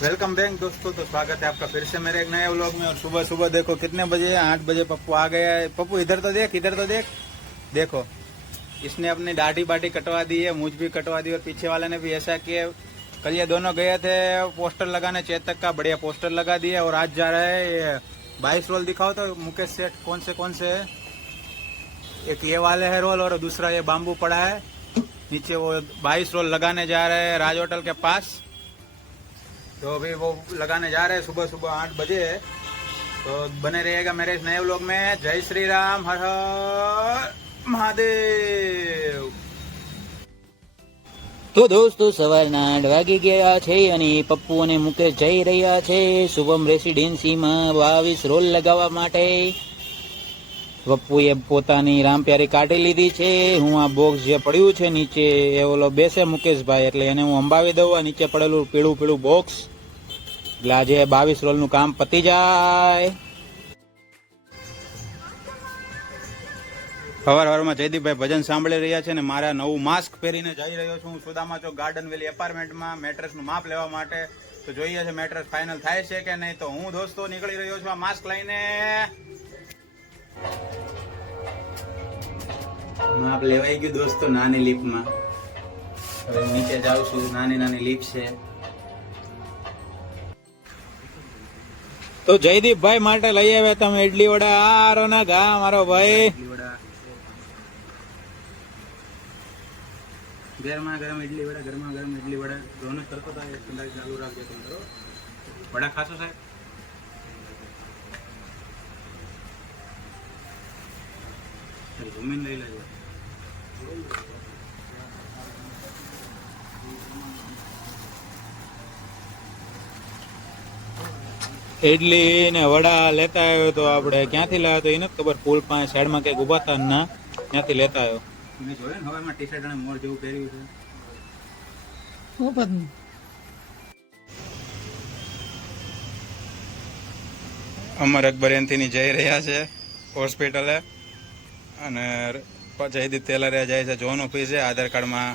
Welcome back दोस्तों। तो स्वागत है आपका फिर से मेरे एक नए व्लॉग में। और सुबह सुबह देखो कितने बजे, 8 बजे पप्पू आ गया है। पप्पू इधर तो देख, इधर तो देख। देखो इसने अपनी दाढ़ी बाटी कटवा दी है, मुझ भी कटवा दी और पीछे वाले ने भी ऐसा किया। कल ये दोनों गए थे पोस्टर लगाने, चेतक का बढ़िया पोस्टर लगा दिया। और आज जा रहा है ये 22 रोल दिखाओ तो मुकेश सेठ कौन से है। एक ये वाले है रोल और दूसरा ये बाम्बू पड़ा है नीचे। वो 22 रोल लगाने जा रहे हैं राज होटल के पास। तो अभी वो लगाने जा रहे हैं सुबह सुबह 8 बजे। तो बने रहिएगा मेरे इस नए व्लॉग में। जय श्री राम, हर हर મહાદેવ। તો દોસ્તો સવારના 8 વાગી ગયા છે અને પપ્પુ અને મુકેશ જઈ રહ્યા છે શુભમ રેસીડેન્સીમાં 22 રોલ લગાવવા માટે। પપ્પુએ પોતાની રામપ્યારી કાઢી લીધી છે। હું આ બોક્સ જે પડ્યું છે નીચે એ ઓલો બેસે મુકેશભાઈ, એટલે એને હું અંબાવી દઉં આ નીચે પડેલું પીળું પીળું બોક્સ, એટલે આજે 22 રોલનું કામ પતી જાય। સવારમાં જયદીપભાઈ ભજન સાંભળી રહ્યા છે ને મારા નવું માસ્ક પહેરીને જઈ રહ્યો છું સુદામા ચોક ગાર્ડન વેલી એપાર્ટમેન્ટમાં મેટ્રેસનું માપ લેવા માટે। તો જોઈએ છે મેટ્રેસ ફાઇનલ થાય છે કે નહીં। તો હું દોસ્તો નીકળી રહ્યો છું આ માસ્ક લઈને। માપ લેવાઈ ગયું દોસ્તો નાની લીપમાં। હવે નીચે જાઉં છું, નાની નાની લીપ છે। તો જયદીપભાઈ માટે લઈ આવ્યા તમે ઇડલી વડા। આરો ના ઘા મારો ભાઈ, ગરમા ગરમ ઇડલી વડા, ગરમા ગરમ ઇડલી વડા। રોનક કરતો था एक मिनट चालू રાખજો કરો। વડા ખાશો સાહેબ? જમીન લઈ લેજો। ઇડલી ને વડા લેતા આવ્યો તો આપણે ક્યાંથી લાવ્યો તો એ નથી ખબર। પુલ પાસે સાઈડમાં કઈક ઉભા હતા ના, ત્યાંથી લેતા આવ્યો। મેં જોયું ને હવામાં ટી શર્ટ અને મોર જેવું પહેર્યું છે। અમર અકબર એનથી જઈ રહ્યા છે હોસ્પિટલે અને જયદીપ તેલારિયા જાય છે જોન ઓફિસે। આધાર કાર્ડમાં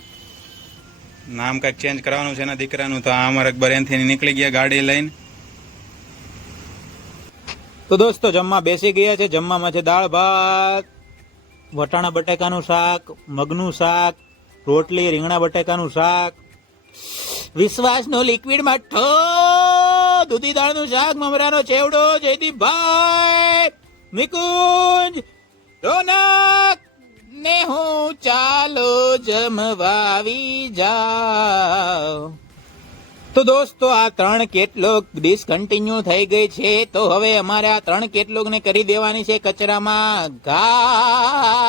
નામ કંઈક ચેન્જ કરવાનું છે એના દીકરાનું। તો આ અમર અકબર એનથી નીકળી ગયા ગાડી લઈને। તો દોસ્તો જમવા બેસી ગયા છે। જમવામાં છે દાળ ભાત, વટાણા બટાકાનું શાક, મગનું શાક, રોટલી, રીંગણા બટાકાનું શાક, વિશ્વાસનો લિક્વિડ મઠ્ઠો, દૂધી દાળનું શાક, મમરાનો ચેવડો। જયદીપભાઈ, નિકુંજ, રોનક ને હું ચાલો જમવાવી જાવ। તો દોસ્તો આ 3 કેટલોગ ડિસકન્ટિન્યુ થઈ ગઈ છે। તો હવે અમારે આ 3 કેટલોગ ને કરી દેવાની છે કચરામાં ઘા।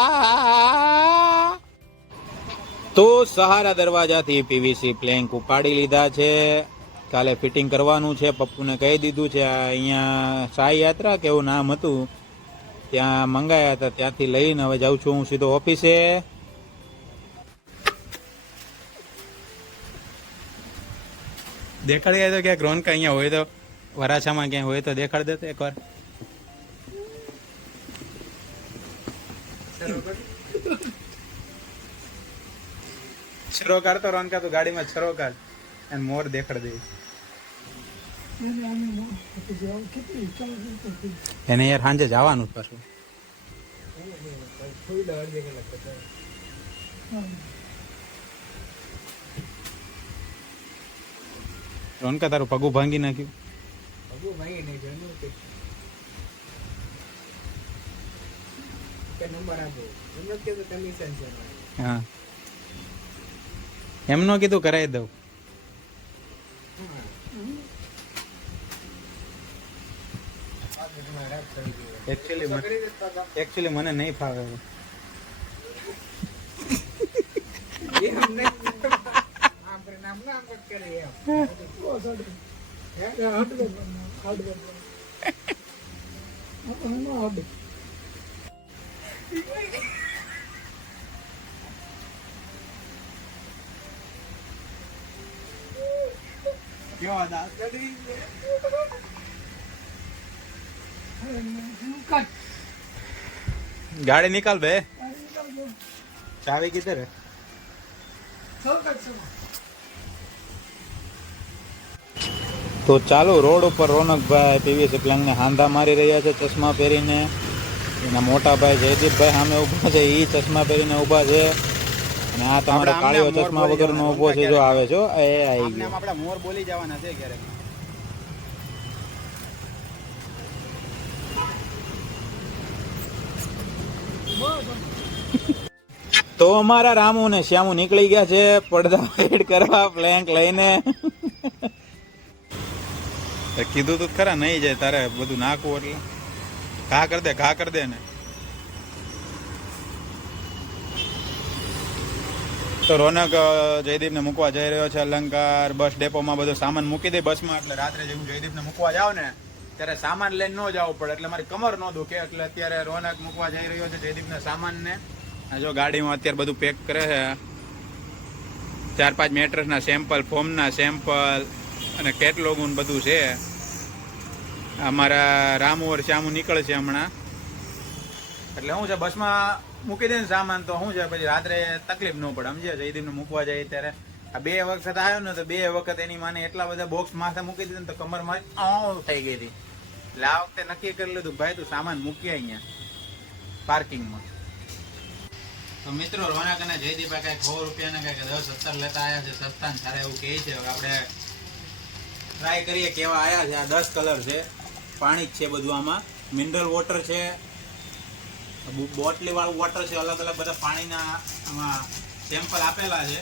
તો સહારા દરવાજાથી પીવીસી પ્લેન્ક ઉપાડી લીધા છે, કાલે ફિટિંગ કરવાનું છે। પપ્પુને કહી દીધું છે। અહીંયા સાઈ યાત્રા કે એવું નામ હતું ત્યાં મંગાયા હતા, ત્યાંથી લઈને હવે જાઉં છું હું સીધો ઓફિસે। દેખાડી દે તો ક્યાંક રોનક અહીંયા હોય તો, વરાછામાં ક્યાંય હોય તો દેખાડ દે તો એકવાર। છરો કાઢતો રોનકા તો ગાડીમાં છરો કાઢ અને મોર દેખાડ દે એને। યાર સાંજે જવાનું પાછું। રોનકા તારું પગું ભાંગી નાખ્યું? હા એમ નો કીધું કરાવી દઉં। એકચ્યુઅલી મને નહીં ફાવે। गाड़ी निकाल बे। चाबी किधर है? તો ચાલો રોડ ઉપર રોનકભાઈ પીવીસી પ્લાંગને હાંધા મારી રહ્યા છે ચશ્મા પહેરીને. એના મોટા ભાઈ જયદીપભાઈ સામે ઊભા છે, એ ચશ્મા પહેરીને ઊભા છે. અને આ તમારો કાળિયો ચશ્મા વગરનો ઊભો છે, જો આવે છો એ આવી ગયો. આપડા મોર બોલી જવાના છે ક્યારેક. તો અમારા રામુ ને શ્યામુ નીકળી ગયા છે પડદા ફેડ કરવા પ્લેન્ક લઈને. કીધું તું ખરા નહીં જાય તારે બધું નાખવું એટલે ઘા કર દે ને. તો રોનક જયદીપને મૂકવા જઈ રહ્યો છે અલંકાર બસ ડેપોમાં. બધો સામાન મૂકી દે બસમાં, એટલે રાત્રે જેવું જયદીપને મૂકવા જાવ ને ત્યારે સામાન લઈને ન જવું પડે, એટલે મારી કમર ન દુખે. એટલે અત્યારે રોનક મૂકવા જઈ રહ્યો છે જયદીપના સામાનને. જો ગાડીમાં અત્યારે બધું પેક કરે છે, 4-5 મેટ્રેસના સેમ્પલ, ફોર્મના સેમ્પલ અને કેટલોગ બધું છે. અમારા રામુ ઓર શ્યામુ નીકળે છે હમણાં. એટલે શું છે બસમાં મૂકી દે ને સામાન, તો શું છે પછી રાત્રે તકલીફ ન પડે, સમજે. જયદીપને મૂકવા જાય ત્યારે આ 2 વખત આવ્યો ને તો 2 વખત એની માને એટલા બધા બોક્સ માથે મૂકી દીધા ને તો કમર મારી થઈ ગઈ હતી. એટલે આ વખતે નક્કી કરી લીધું ભાઈ તું સામાન મૂકી અહીંયા પાર્કિંગમાં. તો મિત્રો રોનક અને જયદીપા કઈક 100 રૂપિયાના કઈક 10-17 લેતા આવ્યા છે, સસ્તા ને સારા એવું કહે છે. હવે આપણે ટ્રાય કરીએ કેવા આવ્યા છે. આ 10 કલર છે, પાણી જ છે બધું. આમાં મિનરલ વોટર છે, બોટલી વાળું વોટર છે, અલગ અલગ બધા પાણીના આમાં સેમ્પલ આપેલા છે.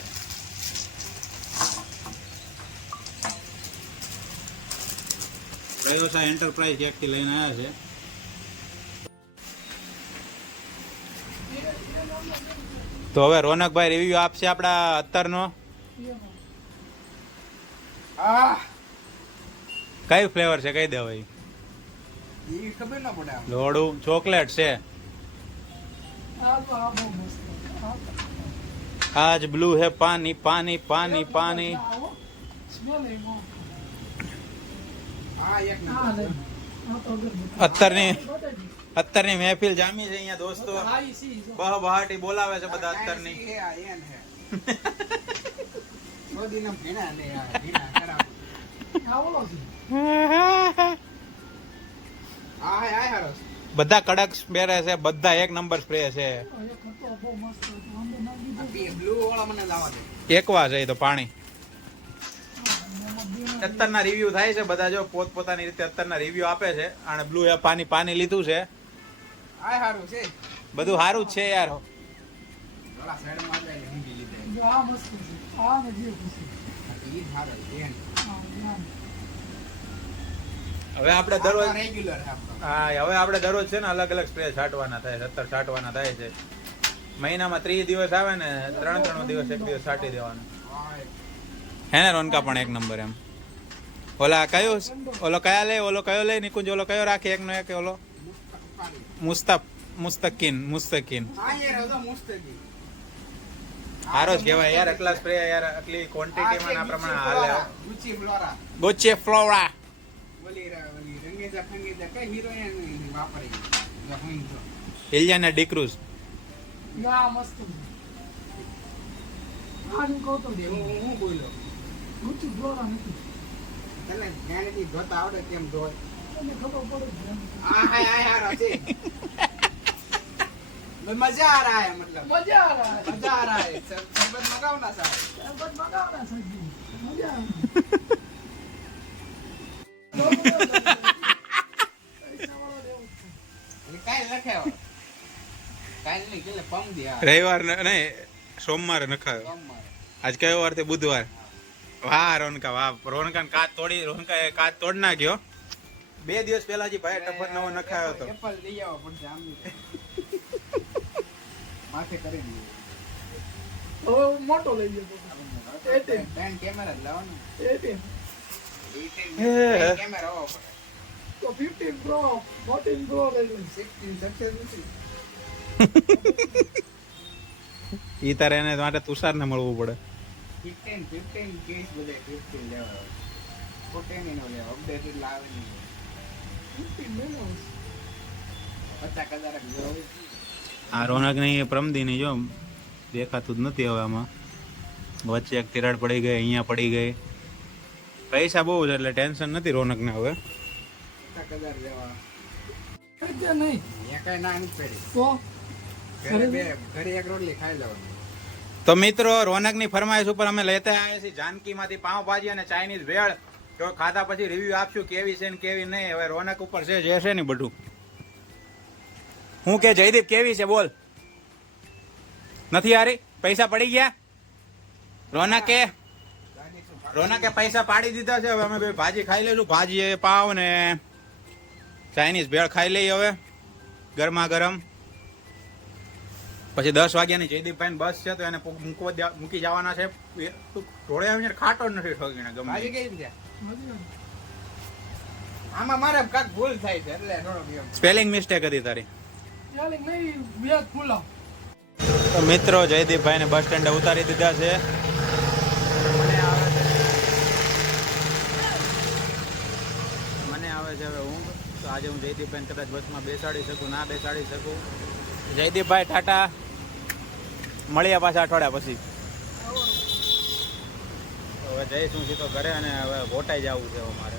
પ્રયોસા એન્ટરપ્રાઇઝ ક્યાંકથી લઈને આવ્યા છે. તો હવે રોનકભાઈ રિવ્યુ આપશે આપણા અત્તરનો. કઈ ફ્લેવર છે કઈ દે ભાઈ? ખબર ના પડે. લોડું ચોકલેટ છે. આજ બ્લુ હે પાनी पानी पानी पानी. અત્તરની મહેફિલ જામી છે અહીંયા દોસ્તો. બહાટી બોલાવે છે બધા અત્તરની. બધા કડક પહેરે છે, બધા 1 નંબર સ્પ્રે છે. એકવા છે તો પાણી. અત્તરના રિવ્યુ થાય છે બધા, જો પોતપોતાની રીતે અત્તરના રિવ્યુ આપે છે. અને બ્લુ હે પાણી પાણી લીધું છે, બધું સારું જ છે યાર. હવે આપણે દરરોજ હવે આપણે દરરોજ છે ને અલગ અલગ સ્પ્રે છાંટવાના થાય છે, 17 છાંટવાના થાય છે. મહિનામાં 30 દિવસ આવે ને 3 દિવસ એક દિવસ છાંટી દેવાનું. હે ને રોનકા પણ 1 નંબર એમ. ઓલા કયો ઓલો કયા લે, ઓલો કયો લે નિકુંજ, ઓલો કયો રાખે એકનો એક? ઓલો મુસ્તકીન સારો જ કહેવાય યાર. એટલા સ્પ્રે યાર, આટલી ક્વોન્ટિટીમાં આ પ્રમાણે હાલે. ગોચે ફ્લોરા ઇલિયાના ડીક્રુઝ. मजा आ रहा है, मतलब मजा आ रहा है. शरबत मंगाओ ना सर, मजा રવિવાર નહીં, સોમવારે નખાયો. આજ કયો વાર છે? બુધવાર. વાહ રોનકા વાહ. રોનકા કાચ તોડ નાખ્યો. 2 દિવસ પહેલા જ ભાઈ ટફર નવો નખાયો હતો. એપલ લઈ આવો પડશે આમ માથે કરી દીધું. મોટો લઈ ગયો. 10 કેમેરા લાવવાનો. 18 કેમેરા હોવો પડે. તો 15 પ્રો 14 પ્રો લઈ લો. 16 સક્સેસ નથી. ઈ તારે એને માટે તુષાર ને મળવું પડે. 15 કેસ બધે 15 લેવા. 14 નો લેવા. અપડેટેડ લાવે નહીં. 15 મેલો 50,000 જોવે. આ રોનક નહીં, પ્રમદી નહીં, જો દેખાતું જ નથી હવે આમાં. વચ્ચે એક તિરાડ પડી ગઈ, અહીંયા પડી ગઈ. પૈસા બહુ છે એટલે ટેન્શન નથી રોનકને હવે. કદાચ લેવા ત્યાં નહીં ત્યાં કઈ ના નથી પડી. તો ઘરે એક રોટલી ખાઈ લેવાની. તો મિત્રો રોનકની ફરમાઈશ ઉપર અમે લેતા આવ્યા છીએ જાનકીમાંથી પાવભાજી અને ચાઇનીઝ ભેળ. તો ખાધા પછી રિવ્યુ આપશું કેવી છે ને કેવી નહીં. હવે રોનક ઉપર છે જે છે ને બધું. હું કે જયદીપ કેવી છે બોલ. નથી હારી? પૈસા પડી ગયા? રોનકે પૈસા પાડી દીધા છે. હવે અમે બે ભાજી ખાઈ લઈશું. ભાજી પાવ ને ચાઇનીઝ ભેળ ખાઈ લઈએ હવે ગરમા ગરમ. પછી 10 વાગ્યાની જયદીપભાઈ બસ છે તો એને મૂકી જવાના છે. ઢોળે આવીને ખાટો જ નથી ઠોકીને ગમે. ભાજી કઈ ત્યાં આમાં મારે કાંક ભૂલ થાય છે એટલે થોડોક એમ. સ્પેલિંગ મિસ્ટેક હતી તારી. ચાલે નહીં વ્યાજ ફૂલા તો મિત્રો જયદીપભાઈને બસ સ્ટેન્ડે ઉતારી દીધા છે. મને આવે છે હવે ઊંઘ. તો આજે હું જયદીપભાઈને કદાચ બસમાં બેસાડી શકું ના બેસાડી શકું. જયદીપભાઈ ટાટા, મળ્યા પાછા અઠવાડિયા પછી. હવે જઈશું સીધો ઘરે અને હવે ગોટાઈ જવું છે અમારે.